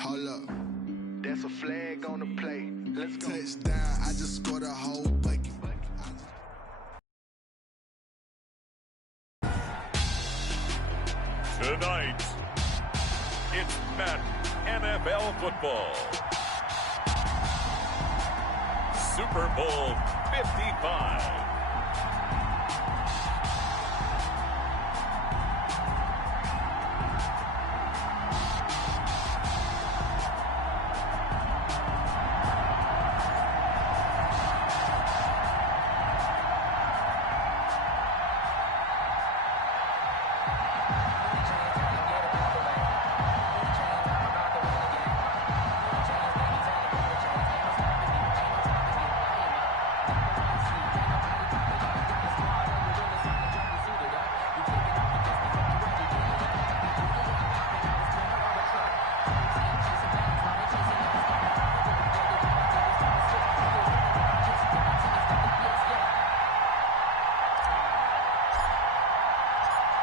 Hold up. That's a flag on the play. Let's go. Touchdown, I just scored a whole bucket. Tonight, it's Madden NFL football. Super Bowl 55.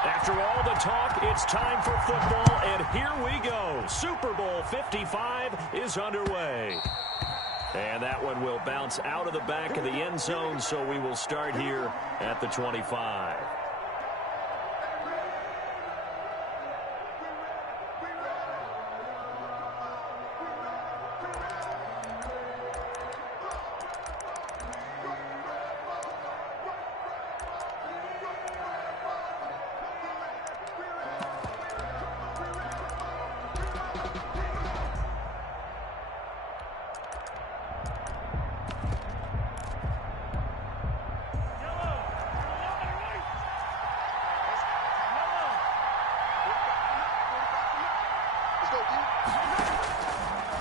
After all the talk, it's time for football, and here we go. Super Bowl 55 is underway. And that one will bounce out of the back of the end zone, so we will start here at the 25.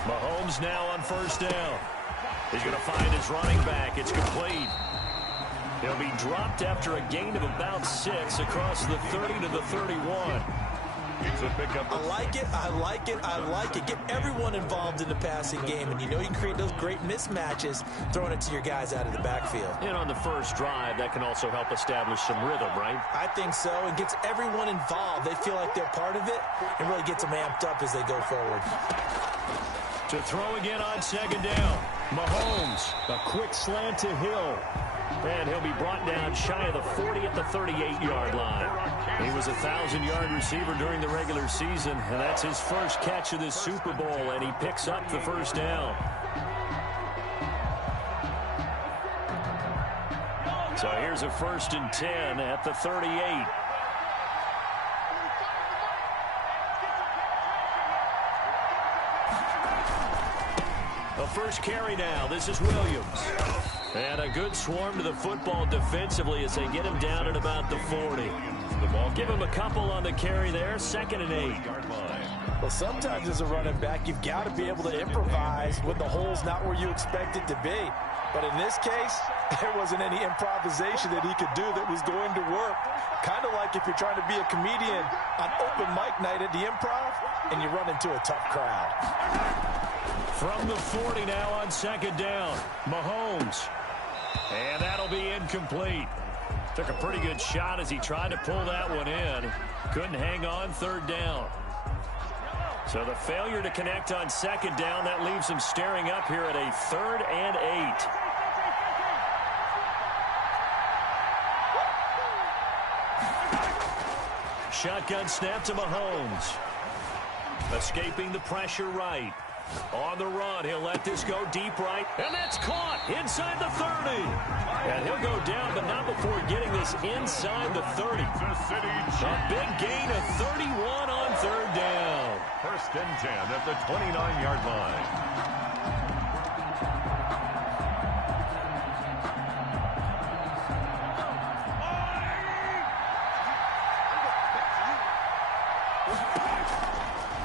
Mahomes now on first down. He's going to find his running back. It's complete. He'll be dropped after a gain of about 6 across the 30 to the 31. I like it, I like it, I like it. Get everyone involved in the passing game, and you know you can create those great mismatches throwing it to your guys out of the backfield. And on the first drive, that can also help establish some rhythm, right? I think so. It gets everyone involved. They feel like they're part of it and really gets them amped up as they go forward. To throw again on second down. Mahomes, a quick slant to Hill. And he'll be brought down shy of the 40 at the 38-yard line. He was a 1,000-yard receiver during the regular season, and that's his first catch of this Super Bowl, and he picks up the first down. So here's a 1st and 10 at the 38. A first carry now. This is Williams. And a good swarm to the football defensively as they get him down at about the 40. Give him a couple on the carry there. 2nd and 8. Well, sometimes as a running back, you've got to be able to improvise when the hole's not where you expect it to be. But in this case, there wasn't any improvisation that he could do that was going to work. Kind of like if you're trying to be a comedian on open mic night at the Improv and you run into a tough crowd. From the 40 now on 2nd down. Mahomes. And that'll be incomplete. Took a pretty good shot as he tried to pull that one in. Couldn't hang on 3rd down. So the failure to connect on 2nd down, that leaves him staring up here at a 3rd and 8. Shotgun snap to Mahomes. Escaping the pressure right. On the run, he'll let this go deep right, and that's caught inside the 30. And he'll go down, but not before getting this inside the 30. A big gain of 31 on 3rd down. 1st and 10 at the 29-yard line.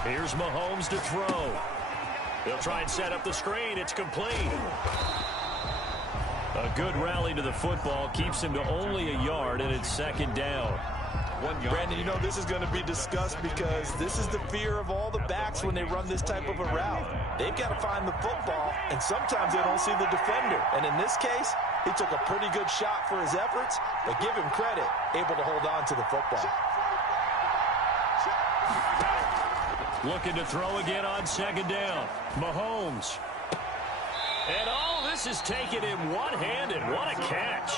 Here's Mahomes to throw. He'll try and set up the screen. It's complete. A good rally to the football keeps him to only a yard, and it's 2nd down. Brandon, you know this is going to be discussed because this is the fear of all the backs when they run this type of a route. They've got to find the football, and sometimes they don't see the defender. And in this case, he took a pretty good shot for his efforts, but give him credit, able to hold on to the football. Looking to throw again on second down. Mahomes. And this is taken in one-handed. What a catch.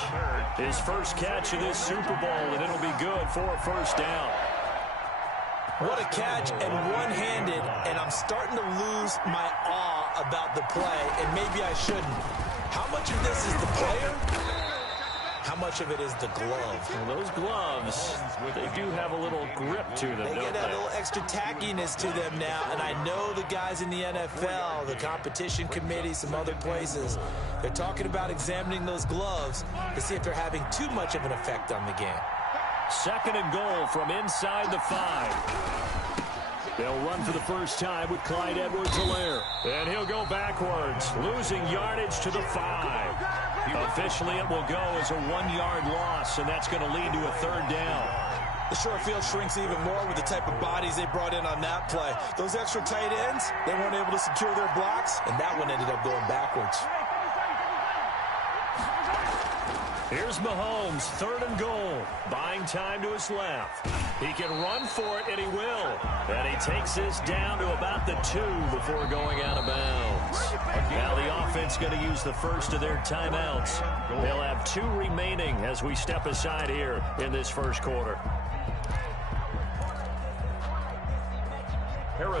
His first catch of this Super Bowl, and it'll be good for a first down. What a catch and one-handed, and I'm starting to lose my awe about the play, and maybe I shouldn't. How much of this is the player? How much of it is the glove? Well, those gloves, they do have a little grip to them, They get a little extra tackiness to them now, and I know the guys in the NFL, the competition committee, some other places, they're talking about examining those gloves to see if they're having too much of an effect on the game. Second and goal from inside the 5. They'll run for the first time with Clyde Edwards-Helaire. And he'll go backwards, losing yardage to the 5. Officially, it will go as a 1-yard loss, and that's going to lead to a third down. The short field shrinks even more with the type of bodies they brought in on that play. Those extra tight ends, they weren't able to secure their blocks, and that one ended up going backwards. Here's Mahomes, third and goal. Buying time to his left. He can run for it, and he will. And he takes this down to about the 2 before going out of bounds. Now the offense going to use the first of their timeouts. They'll have 2 remaining as we step aside here in this first quarter.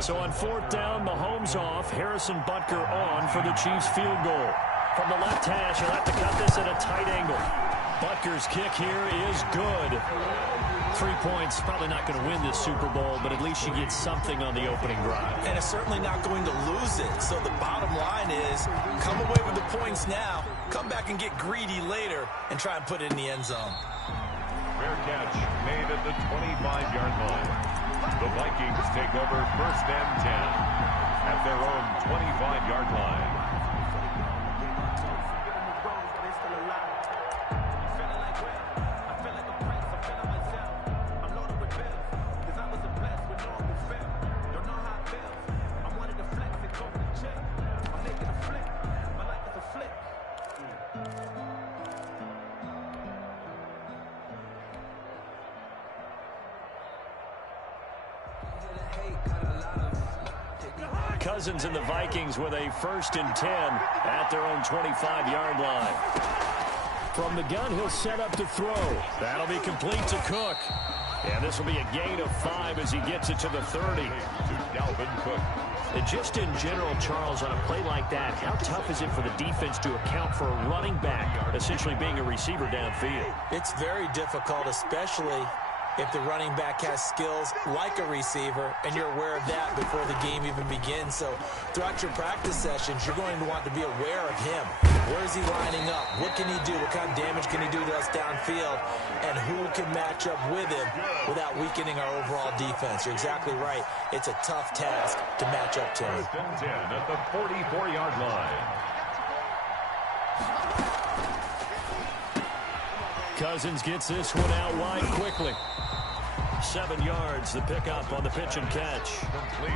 So on fourth down, Mahomes off. Harrison Butker on for the Chiefs field goal. From the left hash, he'll have to cut this at a tight angle. Butker's kick here is good. 3 points, probably not going to win this Super Bowl, but at least you get something on the opening drive. And it's certainly not going to lose it. So the bottom line is, come away with the points now, come back and get greedy later, and try and put it in the end zone. Fair catch made at the 25-yard line. The Vikings take over first and 10 at their own 25-yard line. Cousins and the Vikings with a first and 10 at their own 25-yard line. From the gun, he'll set up to throw. That'll be complete to Cook. And this will be a gain of 5 as he gets it to the 30. To Dalvin Cook. And just in general, Charles, on a play like that, how tough is it for the defense to account for a running back essentially being a receiver downfield? It's very difficult, especially if the running back has skills like a receiver, and you're aware of that before the game even begins. So throughout your practice sessions, you're going to want to be aware of him. Where is he lining up? What can he do? What kind of damage can he do to us downfield? And who can match up with him without weakening our overall defense? You're exactly right. It's a tough task to match up to him. First and 10 at the 44-yard line. Cousins gets this one out wide quickly. 7 yards, the pickup on the pitch and catch.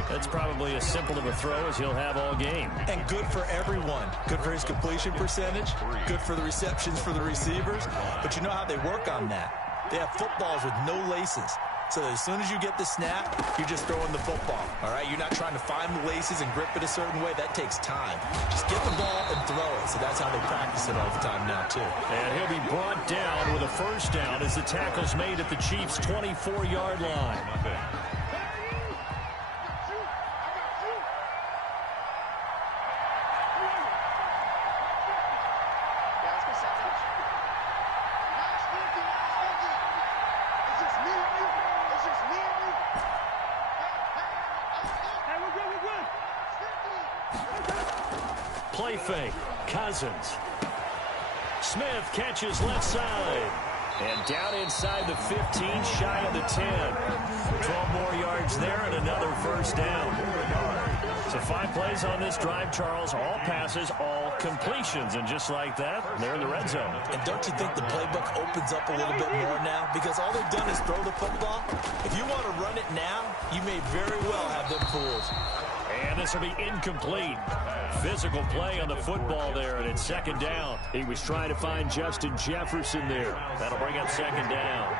That's probably as simple of a throw as he'll have all game. And good for everyone. Good for his completion percentage. Good for the receptions for the receivers. But you know how they work on that. They have footballs with no laces. So that as soon as you get the snap, you're just throwing the football. All right? You're not trying to find the laces and grip it a certain way. That takes time. Just get the ball and throw it. So that's how they practice it all the time now, too. And he'll be brought down with a first down as the tackle's made at the Chiefs' 24-yard line. Play fake. Cousins. Smith catches left side. And down inside the 15, shy of the 10. 12 more yards there and another first down. So 5 plays on this drive, Charles. All passes, all completions. And just like that, they're in the red zone. And don't you think the playbook opens up a little bit more now? Because all they've done is throw the football. If you want to run it now, you may very well have them fooled. And this will be incomplete. Physical play on the football there, and it's second down. He was trying to find Justin Jefferson there. That'll bring up second down.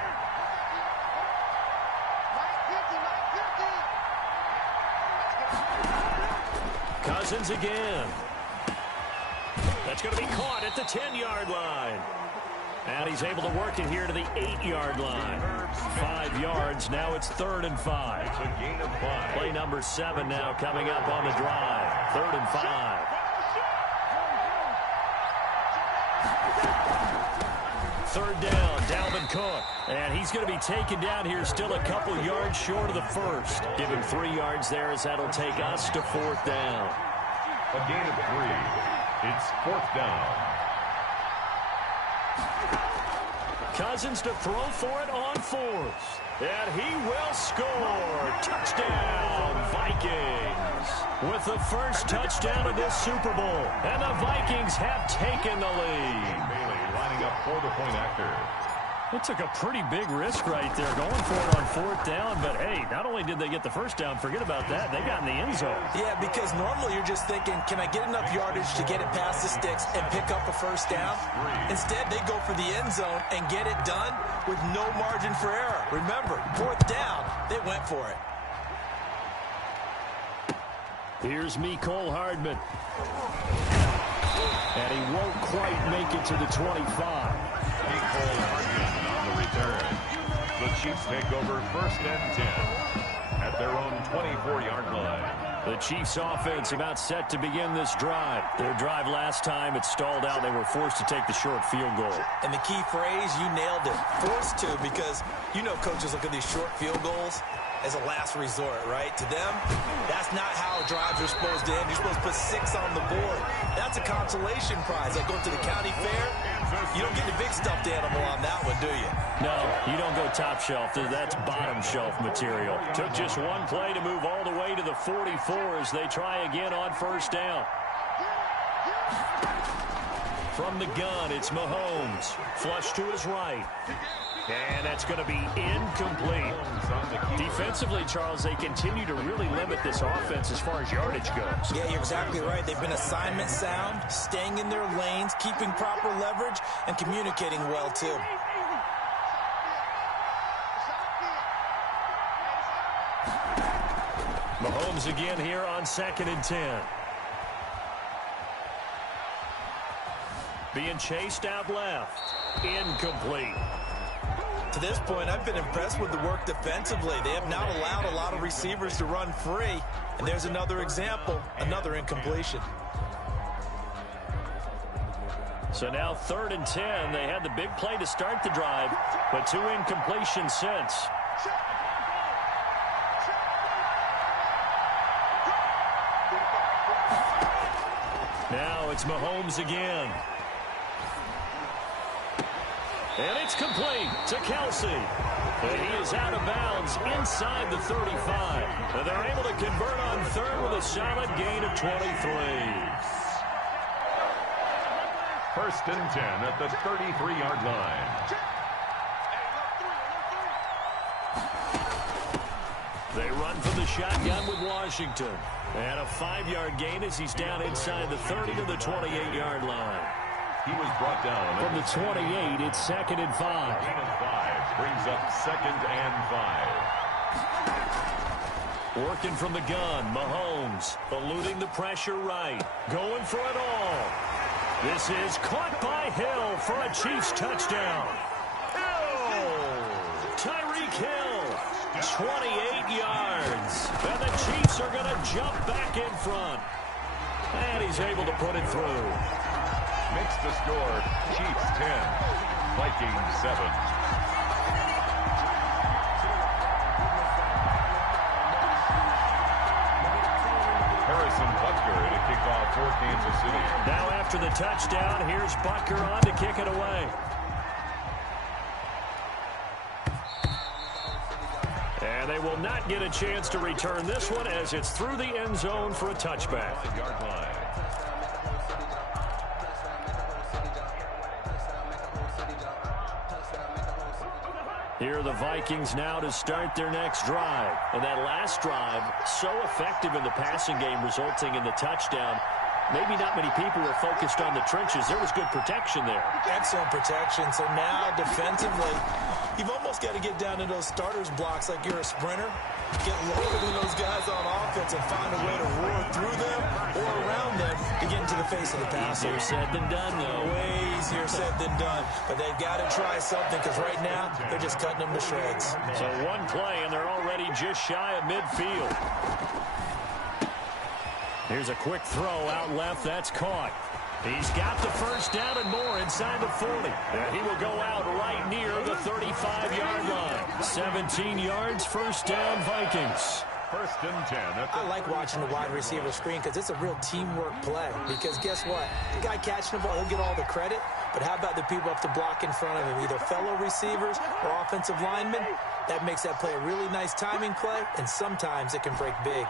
Cousins again. That's going to be caught at the 10-yard line. And he's able to work it here to the 8-yard line. 5 yards. Now it's 3rd and 5. It's a gain of 5. Play number 7 now coming up on the drive. 3rd and 5. Third down, Dalvin Cook. And he's going to be taken down here still a couple yards short of the first. Give him 3 yards there as that'll take us to 4th down. A gain of 3. It's 4th down. Cousins to throw for it on 4th. And he will score. Touchdown, Vikings. With the first touchdown of this Super Bowl. And the Vikings have taken the lead. Bailey lining up for the point after. It took a pretty big risk right there going for it on 4th down. But, hey, not only did they get the first down, forget about that, they got in the end zone. Yeah, because normally you're just thinking, can I get enough yardage to get it past the sticks and pick up a first down? Instead, they go for the end zone and get it done with no margin for error. Remember, 4th down, they went for it. Here's Mecole Hardman. And he won't quite make it to the 25. Mecole Hardman on the return. The Chiefs take over 1st and 10 at their own 24-yard line. The Chiefs offense about set to begin this drive. Their drive last time, it stalled out. They were forced to take the short field goal. And the key phrase, you nailed it. Forced to, because you know coaches look at these short field goals as a last resort, right? To them, that's not how drives are supposed to end. You're supposed to put 6 on the board. That's a consolation prize. Like going to the county fair, you don't get the big stuffed animal on that one, do you? No, you don't go top shelf. That's bottom shelf material. Took just one play to move all the way to the 44 as they try again on 1st down. From the gun, it's Mahomes. Flush to his right. And that's going to be incomplete. Defensively, Charles, they continue to really limit this offense as far as yardage goes. Yeah, you're exactly right. They've been assignment sound, staying in their lanes, keeping proper leverage, and communicating well, too. Mahomes again here on 2nd and 10. Being chased out left. Incomplete. To this point, I've been impressed with the work defensively. They have not allowed a lot of receivers to run free. And there's another example, another incompletion. So now 3rd and 10. They had the big play to start the drive, but 2 incompletions since. Now it's Mahomes again. And it's complete to Kelsey. And he is out of bounds inside the 35. And they're able to convert on 3rd with a solid gain of 23. 1st and 10 at the 33-yard line. They run from the shotgun with Washington. And a 5-yard gain as he's down inside the 30 to the 28-yard line. He was brought down. From the 28, it's 2nd and 5. Gain of 5 brings up 2nd and 5. Working from the gun, Mahomes eluding the pressure right. Going for it all. This is caught by Hill for a Chiefs touchdown. Tyreek Hill, 28 yards. And the Chiefs are going to jump back in front. And he's able to put it through. Makes the score Chiefs 10, Vikings 7. Harrison Butker to kick off for Kansas City. Now after the touchdown, here's Butker on to kick it away. And they will not get a chance to return this one as it's through the end zone for a touchback. 5-yard line. Here are the Vikings now to start their next drive. And that last drive, so effective in the passing game, resulting in the touchdown. Maybe not many people were focused on the trenches. There was good protection there. Excellent protection. So now, defensively, you've almost got to get down to those starters blocks like you're a sprinter. Get lower than those guys on offense and find a way to roar through them face of the passer. Easier said than done, though. Way easier said than done. But they've got to try something because right now they're just cutting them to shreds. So one play, and they're already just shy of midfield. Here's a quick throw out left. That's caught. He's got the first down and more inside the 40. And he will go out right near the 35-yard line. 17 yards, first down, Vikings. First and 10. I like watching the wide receiver screen because it's a real teamwork play. Because guess what? The guy catching the ball, he'll get all the credit. But how about the people up to block in front of him, either fellow receivers or offensive linemen? That makes that play a really nice timing play, and sometimes it can break big.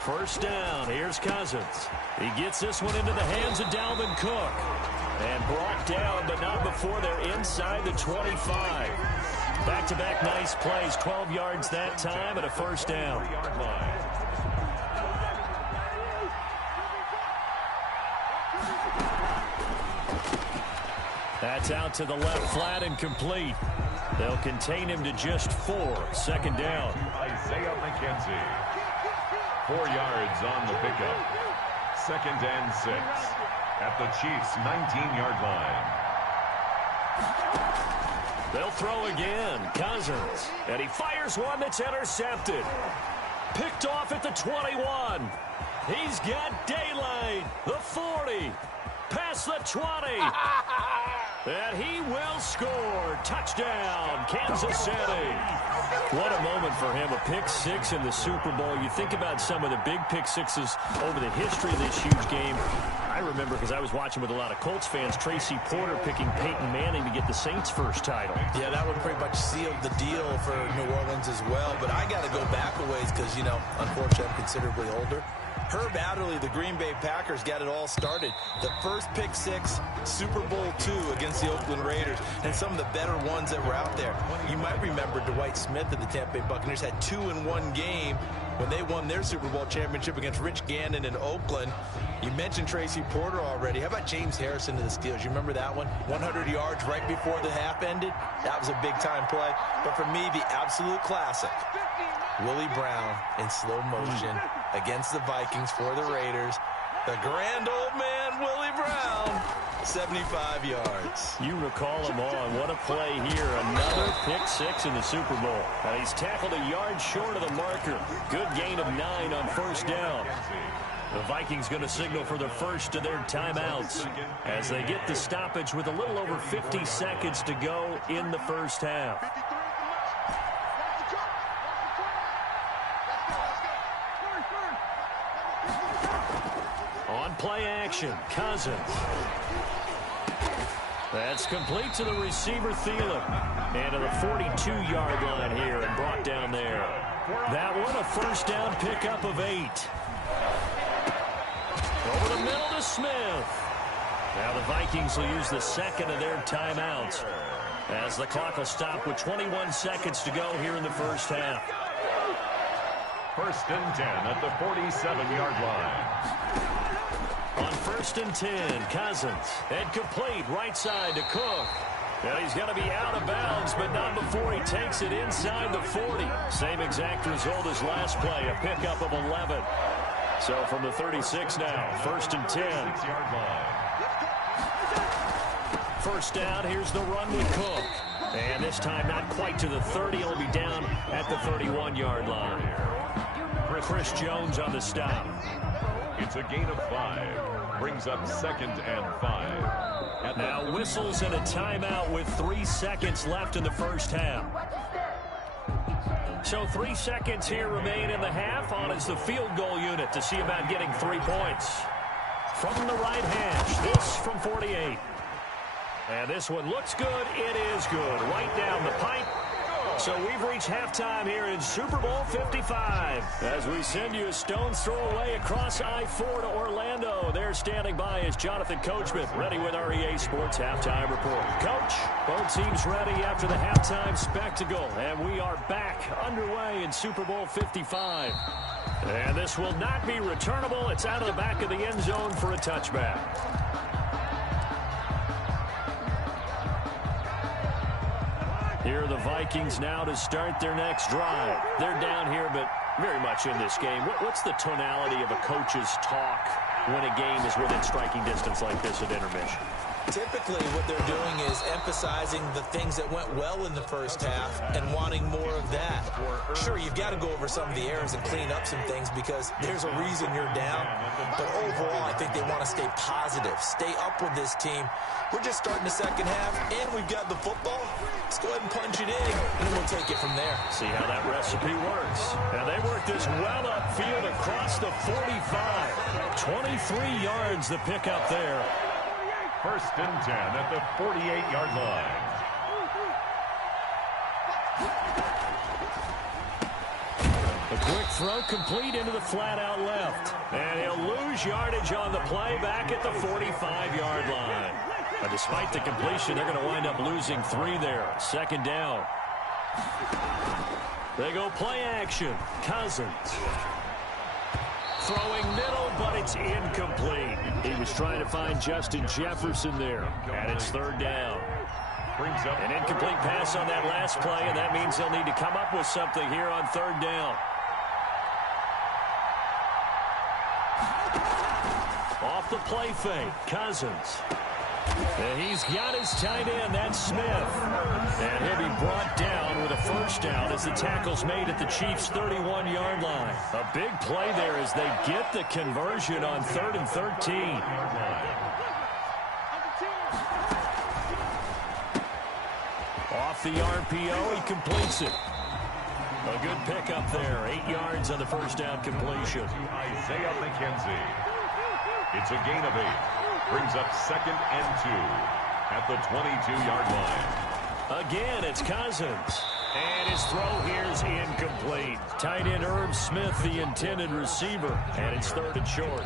First down, here's Cousins. He gets this one into the hands of Dalvin Cook. And brought down, but not before they're inside the 25. Back-to-back nice plays, 12 yards that time, and a first down. That's out to the left flat and complete. They'll contain him to just 4. Second down. Isaiah McKenzie. 4 yards on the pickup. Second and 6 at the Chiefs' 19-yard line. They'll throw again. Cousins. And he fires one that's intercepted. Picked off at the 21. He's got daylight. The 40. Past the 20. And he will score. Touchdown, Kansas City. What a moment for him. A pick six in the Super Bowl. You think about some of the big pick sixes over the history of this huge game. I remember, because I was watching with a lot of Colts fans, Tracy Porter picking Peyton Manning to get the Saints' first title. Yeah, that would pretty much seal the deal for New Orleans as well. But I got to go back a ways because, you know, unfortunately I'm considerably older. Herb Adderley, the Green Bay Packers, got it all started. The first pick six, Super Bowl II against the Oakland Raiders, and some of the better ones that were out there. You might remember Dwight Smith of the Tampa Bay Buccaneers had 2 in one game when they won their Super Bowl championship against Rich Gannon in Oakland. You mentioned Tracy Porter already. How about James Harrison to the Steelers? You remember that one? 100 yards right before the half ended? That was a big-time play. But for me, the absolute classic, Willie Brown in slow motion against the Vikings for the Raiders. The grand old man, Willie Brown, 75 yards. You recall him on. What a play here. Another pick six in the Super Bowl. Now he's tackled a yard short of the marker. Good gain of 9 on first down. The Vikings going to signal for the first of their timeouts as they get the stoppage with a little over 50 seconds to go in the first half. On play action, Cousins. That's complete to the receiver, Thielen. And to the 42-yard line here and brought down there. That one a first down pickup of 8. Over the middle to Smith. Now the Vikings will use the second of their timeouts as the clock will stop with 21 seconds to go here in the first half. First and 10 at the 47-yard line. On first and 10, Cousins. And complete right side to Cook. And he's going to be out of bounds, but not before he takes it inside the 40. Same exact result as last play, a pickup of 11. So from the 36 now, first and 10. First down, here's the run with Cook. And this time not quite to the 30. He'll be down at the 31-yard line. Chris Jones on the stop. It's a gain of 5. Brings up second and 5. Now whistles and a timeout with 3 seconds left in the first half. So 3 seconds here remain in the half. On is the field goal unit to see about getting 3 points. From the right hash, this from 48. And this one looks good. It is good. Right down the pipe. So we've reached halftime here in Super Bowl 55. As we send you a stone's throw away across I-4 to Orlando. There standing by is Jonathan Coachman, ready with our EA Sports Halftime Report. Coach, both teams ready after the halftime spectacle. And we are back underway in Super Bowl 55. And this will not be returnable. It's out of the back of the end zone for a touchback. Here are the Vikings now to start their next drive. They're down here, but very much in this game. What's the tonality of a coach's talk when a game is within striking distance like this at intermission? Typically, what they're doing is emphasizing the things that went well in the first half and wanting more of that. Sure, you've got to go over some of the errors and clean up some things because there's a reason you're down. But overall, I think they want to stay positive, stay up with this team. We're just starting the second half, and we've got the football. Let's go ahead and punch it in, and then we'll take it from there. See how that recipe works. And they work this well upfield across the 45. 23 yards the pickup there. First and 10 at the 48-yard line. A quick throw complete into the flat out left. And he'll lose yardage on the play back at the 45-yard line. But despite the completion, they're going to wind up losing 3 there. Second down. They go play action. Cousins. Throwing middle, but it's incomplete. He was trying to find Justin Jefferson there. And it's third down. Brings up an incomplete pass on that last play, and that means they'll need to come up with something here on third down. Off the play fake, Cousins. And he's got his tight end, that's Smith. And he'll be brought down with a first down as the tackle's made at the Chiefs' 31-yard line. A big play there as they get the conversion on 3rd and 13. Off the RPO, he completes it. A good pickup there, 8 yards on the first down completion. Isaiah McKenzie. It's a gain of 8. Brings up 2nd and 2 at the 22-yard line. Again, it's Cousins. And his throw here is incomplete. Tight end Irv Smith, the intended receiver. And it's 3rd and short.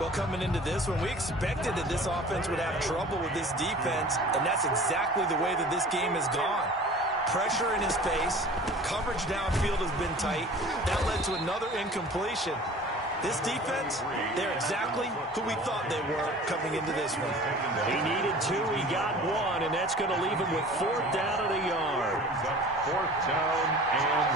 Well, coming into this one, we expected that this offense would have trouble with this defense, and that's exactly the way that this game has gone. Pressure in his face. Coverage downfield has been tight. That led to another incompletion. This defense, they're exactly who we thought they were coming into this one. He needed 2, he got 1, and that's going to leave him with 4th down and a yard. 4th down and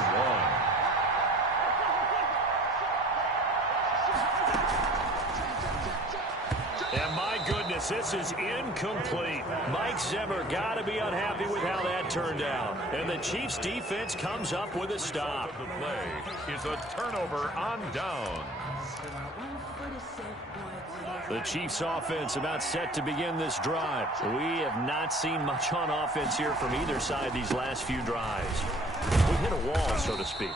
1. And my goodness, this is incomplete. Mike Zimmer got to be unhappy with how that turned out. And the Chiefs defense comes up with a stop. The play is a turnover on down. The Chiefs offense about set to begin this drive. We have not seen much on offense here from either side these last few drives. We hit a wall, so to speak.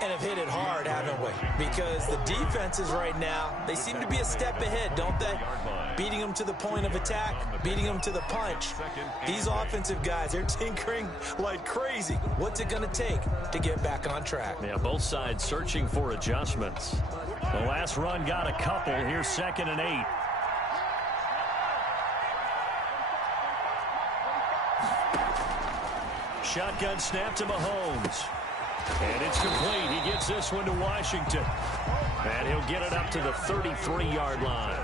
And have hit it hard, haven't we? Because the defenses right now, they seem to be a step ahead, don't they? Beating them to the point of attack, beating them to the punch. These offensive guys, they're tinkering like crazy. What's it going to take to get back on track? Yeah, both sides searching for adjustments. The last run got a couple. Here's 2nd and 8. Shotgun snap to Mahomes. And it's complete. He gets this one to Washington. And he'll get it up to the 33-yard line.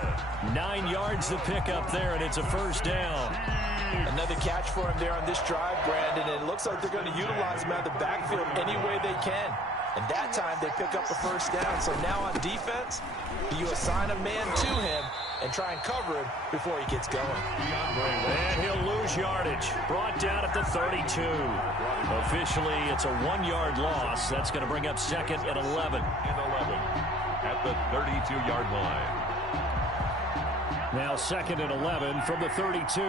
9 yards to pick up there, and it's a first down. Another catch for him there on this drive, Brandon, and it looks like they're going to utilize him out of the backfield any way they can. And that time they pick up the first down. So now on defense, you assign a man to him and try and cover him before he gets going. And he'll lose yardage. Brought down at the 32. Officially, it's a 1-yard loss. That's going to bring up 2nd and 11. At the 32-yard line. Now 2nd and 11 from the 32.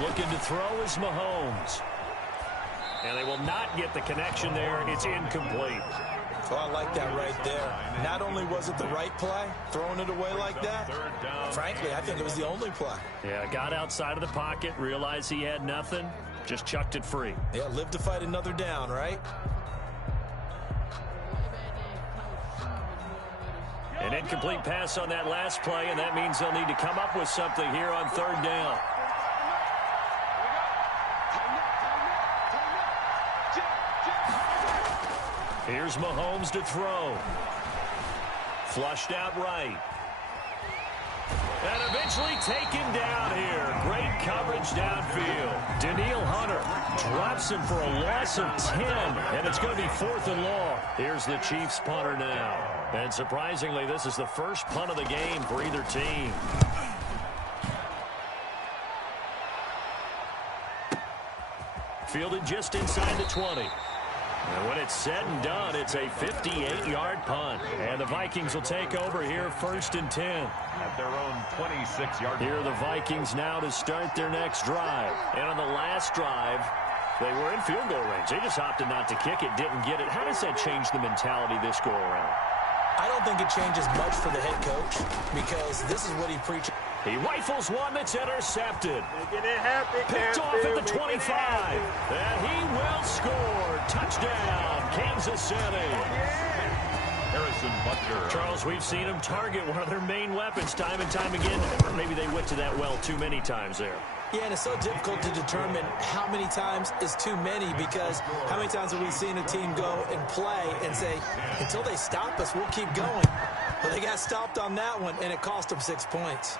Looking to throw is Mahomes. And they will not get the connection there. It's incomplete. Well, I like that right there. Not only was it the right play, throwing it away like that, frankly, I think it was the only play. Yeah, got outside of the pocket, realized he had nothing, just chucked it free. Yeah, live to fight another down, right? An incomplete pass on that last play, and that means they'll need to come up with something here on 3rd down. Here's Mahomes to throw. Flushed out right. And eventually taken down here. Great coverage downfield. Danielle Hunter drops him for a loss of 10. And it's going to be 4th and long. Here's the Chiefs punter now. And surprisingly, this is the first punt of the game for either team. Fielded just inside the 20. And when it's said and done, it's a 58-yard punt. And the Vikings will take over here 1st and 10. At their own 26-yard. Here are the Vikings now to start their next drive. And on the last drive, they were in field goal range. They just opted not to kick it, didn't get it. How does that change the mentality this go around? I don't think it changes much for the head coach because this is what he preaches. He rifles one that's intercepted. Making it happen, picked off at the 25. And he will score. Touchdown, Kansas City. Harrison Butker. Charles, we've seen him target one of their main weapons time and time again. Or maybe they went to that well too many times there. Yeah, and it's so difficult to determine how many times is too many because how many times have we seen a team go and play and say, until they stop us, we'll keep going. But they got stopped on that one, and it cost them 6 points.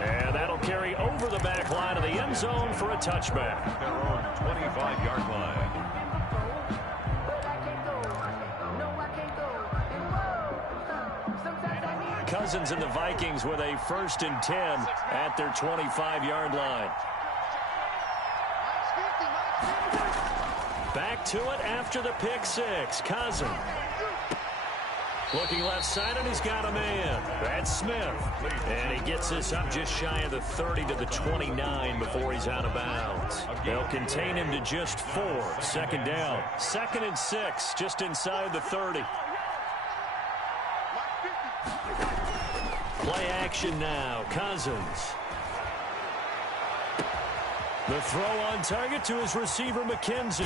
And that'll carry over the back line of the end zone for a touchback. Their own 25-yard line. Cousins and the Vikings with a 1st and 10 at their 25-yard line. Back to it after the pick six. Cousins. Looking left side, and he's got a man. That's Smith. And he gets this up just shy of the 30 to the 29 before he's out of bounds. They'll contain him to just 4. 2nd down. 2nd and 6, just inside the 30. Play action now. Cousins. The throw on target to his receiver, McKenzie.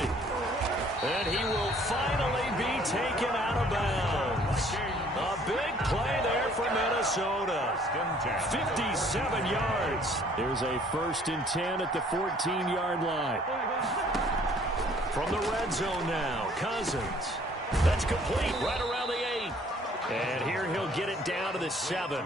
And he will finally be taken out of bounds. A big play there for Minnesota. 57 yards. Here's a 1st and 10 at the 14-yard line. From the red zone now, Cousins. That's complete right around the 8. And here he'll get it down to the 7.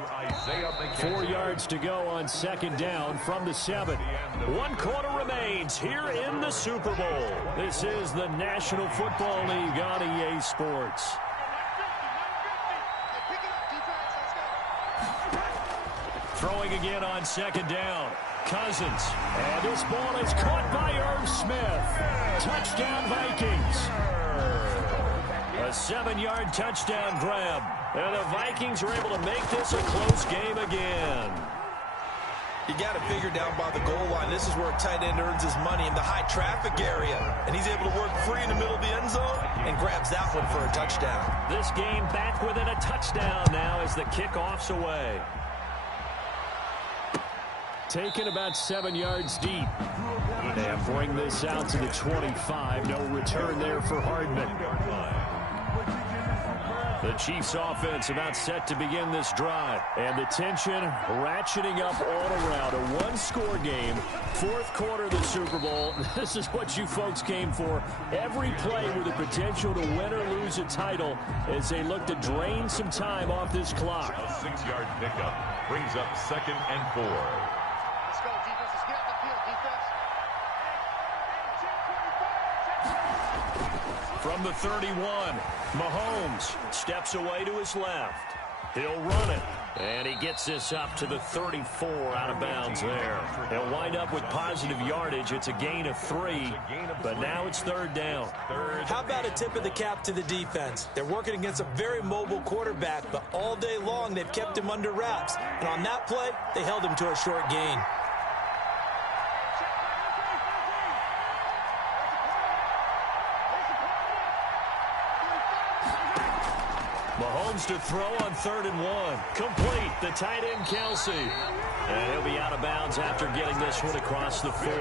4 yards to go on 2nd down from the 7. 1 quarter remains here in the Super Bowl. This is the National Football League on EA Sports. Throwing again on 2nd down. Cousins. And this ball is caught by Irv Smith. Touchdown, Vikings. A 7-yard touchdown grab. And the Vikings are able to make this a close game again. You got to figure down by the goal line. This is where a tight end earns his money in the high traffic area. And he's able to work free in the middle of the end zone and grabs that one for a touchdown. This game back within a touchdown now as the kickoff's away. Taken about 7 yards deep. And bring this out to the 25. No return there for Hardman. The Chiefs offense about set to begin this drive. And the tension ratcheting up all around. A one-score game. 4th quarter of the Super Bowl. This is what you folks came for. Every play with the potential to win or lose a title as they look to drain some time off this clock. A 6-yard pickup brings up 2nd and 4. Let's go, defense. Let's get out the field, defense. From the 31, Mahomes steps away to his left. He'll run it. And he gets this up to the 34 out of bounds there. He'll wind up with positive yardage. It's a gain of 3, but now it's 3rd down. How about a tip of the cap to the defense? They're working against a very mobile quarterback, but all day long they've kept him under wraps. And on that play, they held him to a short gain. Mahomes to throw on 3rd and 1. Complete. The tight end, Kelsey. And he'll be out of bounds after getting this one across the 40.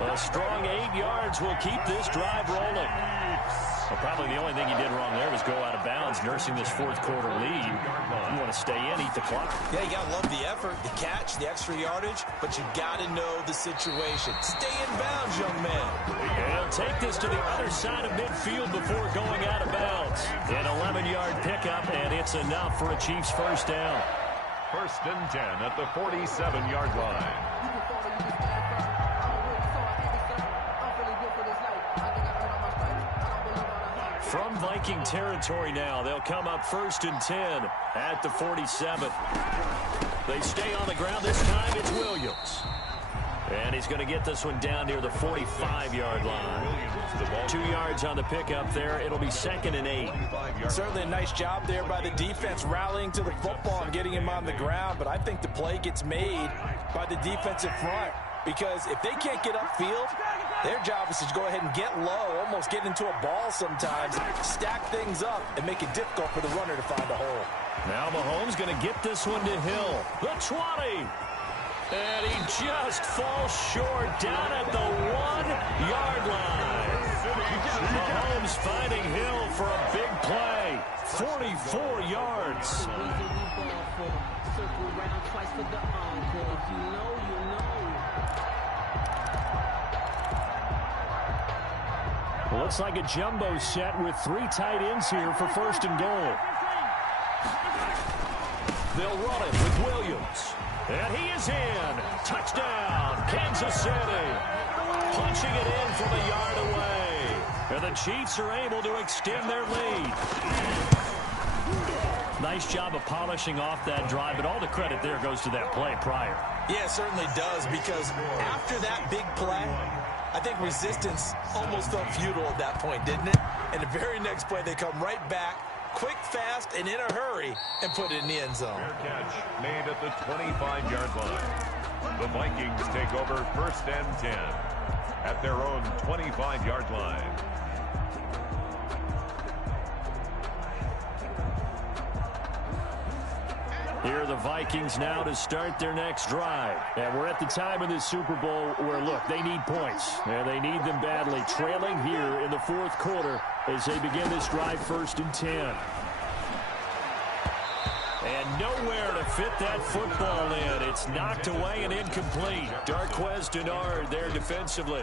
A strong 8 yards will keep this drive rolling. Well, probably the only thing he did wrong there was go out of bounds, nursing this fourth quarter lead. You want to stay in, eat the clock. Yeah, you got to love the effort, the catch, the extra yardage, but you got to know the situation. Stay in bounds, young man. And he'll take this to the other side of midfield before going out of bounds. An 11-yard pickup, and it's enough for a Chiefs first down. First and 10 at the 47-yard line. From Viking territory now, they'll come up first and 10 at the 47. They stay on the ground. This time it's Williams. And he's going to get this one down near the 45-yard line. 2 yards on the pickup there. It'll be second and 8. Certainly a nice job there by the defense rallying to the football and getting him on the ground. But I think the play gets made by the defensive front. Because if they can't get upfield, their job is to go ahead and get low, almost get into a ball sometimes, stack things up, and make it difficult for the runner to find a hole. Now Mahomes going to get this one to Hill. The 20. And he just falls short down at the 1-yard line. Mahomes finding Hill for a big play. 44 yards. Looks like a jumbo set with 3 tight ends here for first and goal. They'll run it with Williams. And he is in. Touchdown, Kansas City. Punching it in from a yard away. And the Chiefs are able to extend their lead. Nice job of polishing off that drive, but all the credit there goes to that play prior. Yeah, it certainly does, because after that big play, I think resistance almost felt futile at that point, didn't it? And the very next play, they come right back, quick, fast, and in a hurry, and put it in the end zone. Fair catch made at the 25-yard line. The Vikings take over first and 10 at their own 25-yard line. Here are the Vikings now to start their next drive. And we're at the time of this Super Bowl where, look, they need points. And they need them badly. Trailing here in the fourth quarter as they begin this drive first and 10. And nowhere to fit that football in. It's knocked away and incomplete. Darqueze Dennard there defensively.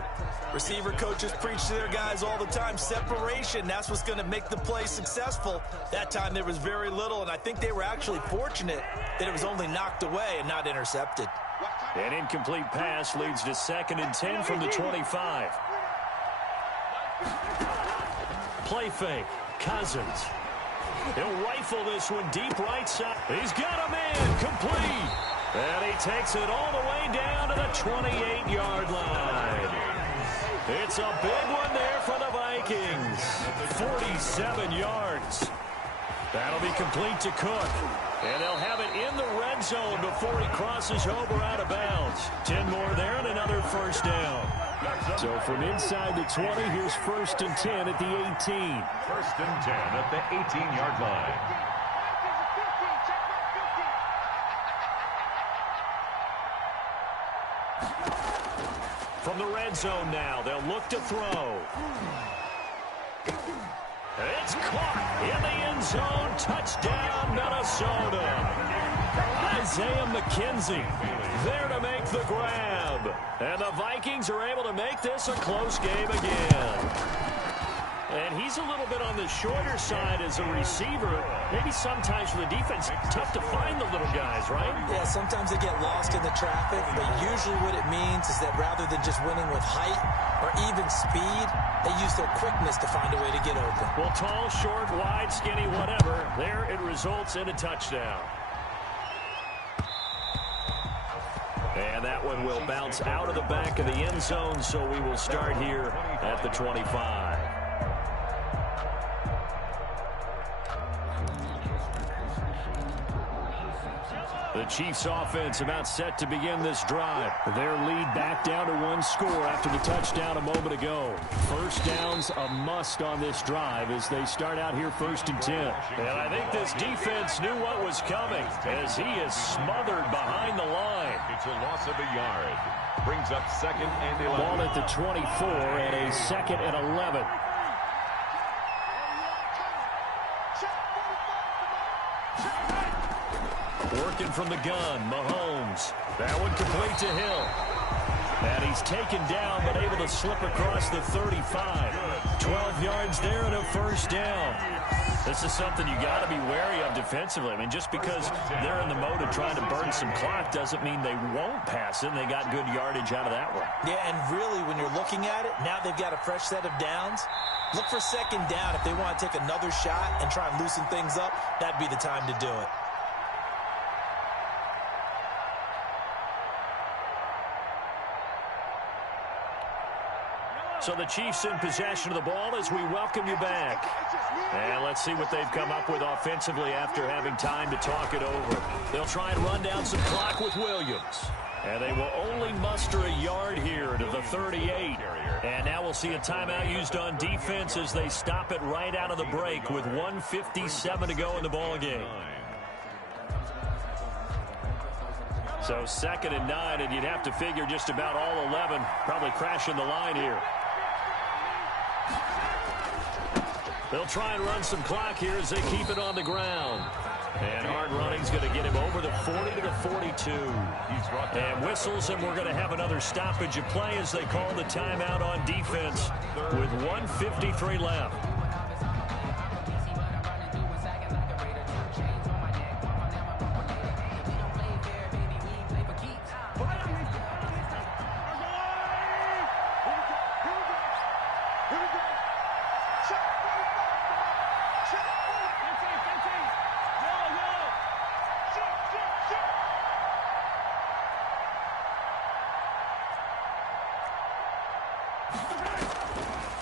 Receiver coaches preach to their guys all the time. Separation, that's what's going to make the play successful. That time there was very little, and I think they were actually fortunate that it was only knocked away and not intercepted. An incomplete pass leads to second and 10 from the 25. Play fake. Cousins. He'll rifle this one deep right side. He's got a man complete. And he takes it all the way down to the 28-yard line. It's a big one there for the Vikings. 47 yards. That'll be complete to Cook. And they'll have it in the red zone before he crosses over out of bounds. 10 more there and another first down. So from inside the 20, here's first and 10 at the 18. First and 10 at the 18-yard line. From the red zone now, they'll look to throw. It's caught in the end zone. Touchdown, Minnesota. Isaiah McKenzie there to make the grab. And the Vikings are able to make this a close game again. And he's a little bit on the shorter side as a receiver. Maybe sometimes for the defense, tough to find the little guys, right? Yeah, sometimes they get lost in the traffic, but usually what it means is that rather than just winning with height or even speed, they use their quickness to find a way to get open. Well, tall, short, wide, skinny, whatever, there it results in a touchdown. And that one will bounce out of the back of the end zone, so we will start here at the 25. The Chiefs offense about set to begin this drive. Their lead back down to 1 score after the touchdown a moment ago. First down's a must on this drive as they start out here 1st and 10. And I think this defense knew what was coming as he is smothered behind the line. It's a loss of a yard. Brings up 2nd and 11. Ball at the 24 and a 2nd and 11. Working from the gun, Mahomes. That one complete to Hill. And he's taken down, but able to slip across the 35. 12 yards there and a first down. This is something you got to be wary of defensively. I mean, just because they're in the mode of trying to burn some clock doesn't mean they won't pass it, and they got good yardage out of that one. Yeah, and really, when you're looking at it, now they've got a fresh set of downs. Look for 2nd down. If they want to take another shot and try and loosen things up, that'd be the time to do it. So the Chiefs in possession of the ball as we welcome you back. And let's see what they've come up with offensively after having time to talk it over. They'll try and run down some clock with Williams. And they will only muster a yard here to the 38. And now we'll see a timeout used on defense as they stop it right out of the break with 1:57 to go in the ball game. So 2nd and 9, and you'd have to figure just about all 11 probably crashing the line here. They'll try and run some clock here as they keep it on the ground. And hard running's going to get him over the 40 to the 42. And whistles, and we're going to have another stoppage of play as they call the timeout on defense with 1:53 left.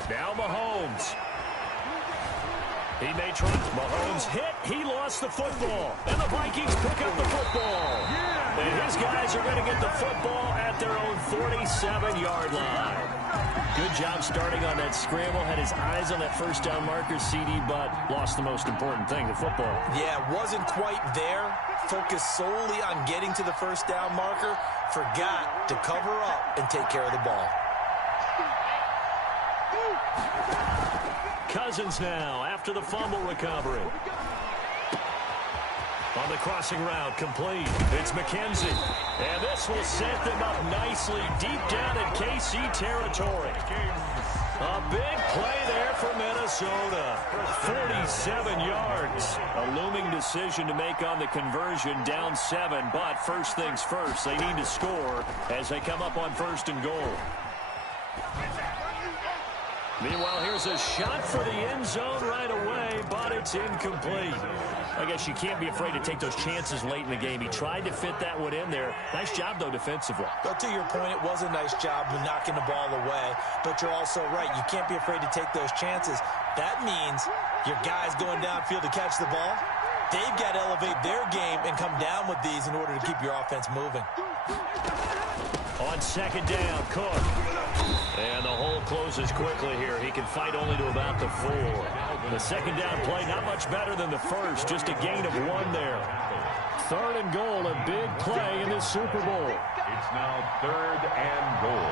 Now Mahomes. He may try. Mahomes hit. He lost the football. And the Vikings pick up the football. And his guys are going to get the football at their own 47-yard line. Good job starting on that scramble. Had his eyes on that first down marker, CD, but lost the most important thing, the football. Yeah, wasn't quite there. Focused solely on getting to the first down marker. Forgot to cover up and take care of the ball. Cousins now after the fumble recovery. On the crossing route, complete. It's McKenzie. And this will set them up nicely deep down in KC territory. A big play there for Minnesota. 47 yards. A looming decision to make on the conversion, down 7. But first things first, they need to score as they come up on 1st and goal. Meanwhile, here's a shot for the end zone right away, but it's incomplete. I guess you can't be afraid to take those chances late in the game. He tried to fit that one in there. Nice job, though, defensively. But to your point, it was a nice job of knocking the ball away. But you're also right. You can't be afraid to take those chances. That means your guys going downfield to catch the ball, they've got to elevate their game and come down with these in order to keep your offense moving. On 2nd down, Cook. And the hole closes quickly here. He can fight only to about the 4. The 2nd down play, not much better than the first. Just a gain of 1 there. 3rd and goal, a big play in the Super Bowl. It's now 3rd and goal.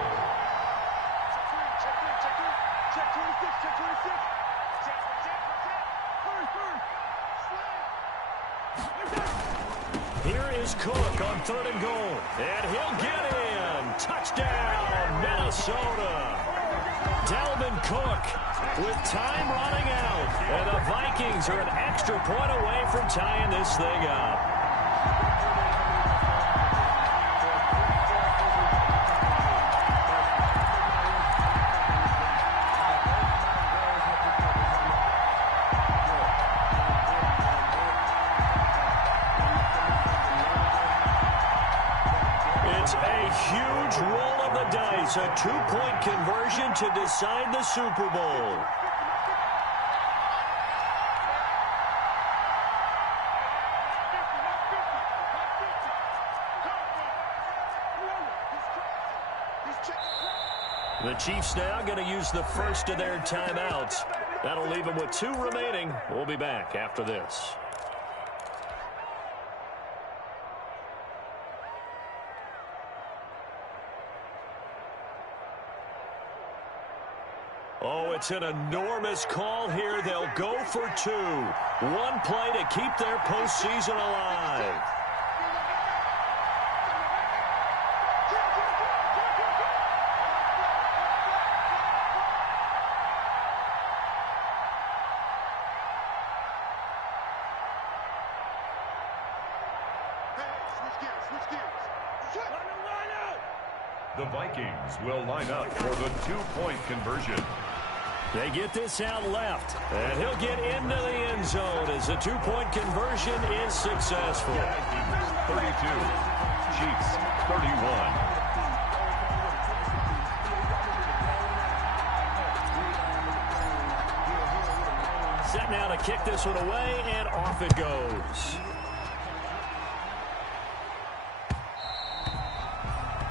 Here is Cook on 3rd and goal. And he'll get in. Touchdown, Minnesota. Dalvin Cook with time running out. And the Vikings are an extra point away from tying this thing up. Huge roll of the dice, a 2-point conversion to decide the Super Bowl. The Chiefs now going to use the first of their timeouts. That'll leave them with 2 remaining. We'll be back after this. Oh, it's an enormous call here. They'll go for 2. One play to keep their postseason alive. The Vikings will line up for the 2-point conversion. They get this out left, and he'll get into the end zone as the 2-point conversion is successful. 32, Chiefs 31. Set now to kick this one away, and off it goes.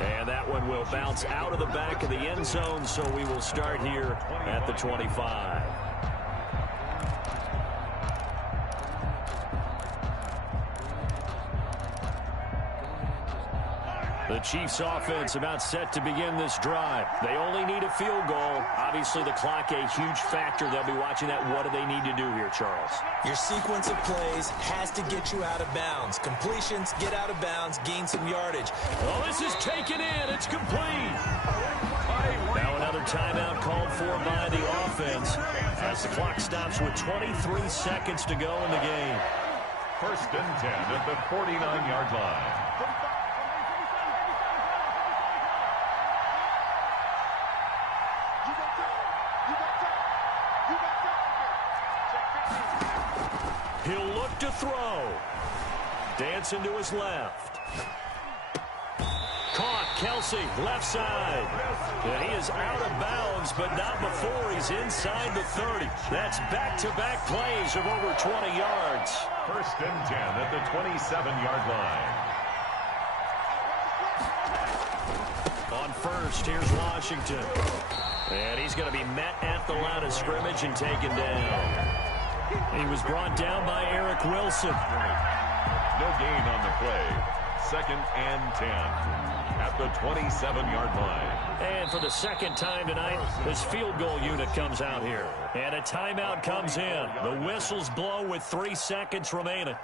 And that one will bounce out of the back of the end zone, so we will start here at the 25. The Chiefs offense about set to begin this drive. They only need a field goal. Obviously, the clock a huge factor. They'll be watching that. What do they need to do here, Charles? Your sequence of plays has to get you out of bounds. Completions, get out of bounds, gain some yardage. Oh, this is taken in. It's complete. Now another timeout called for by the offense as the clock stops with 23 seconds to go in the game. 1st and 10 at the 49-yard line. He'll look to throw. Dancing to his left. Caught. Kelsey, left side. And he is out of bounds, but not before he's inside the 30. That's back-to-back plays of over 20 yards. 1st and 10 at the 27-yard line. On first, here's Washington. And he's going to be met at the line of scrimmage and taken down. He was brought down by Eric Wilson. No gain on the play. 2nd and 10 at the 27-yard line. And for the second time tonight, this field goal unit comes out here. And a timeout comes in. The whistles blow with 3 seconds remaining.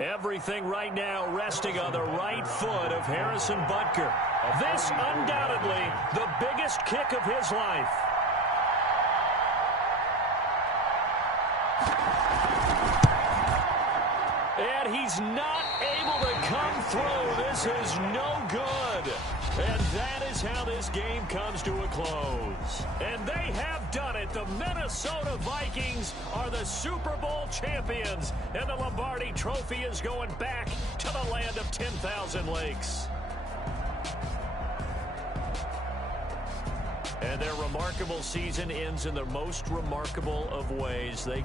Everything right now resting on the right foot of Harrison Butker. This undoubtedly the biggest kick of his life. And he's not able to come through. This is no good. And that is how this game comes to a close. And they have done it. The Minnesota Vikings are the Super Bowl champions. And the Lombardi Trophy is going back to the land of 10,000 lakes. And their remarkable season ends in the most remarkable of ways. They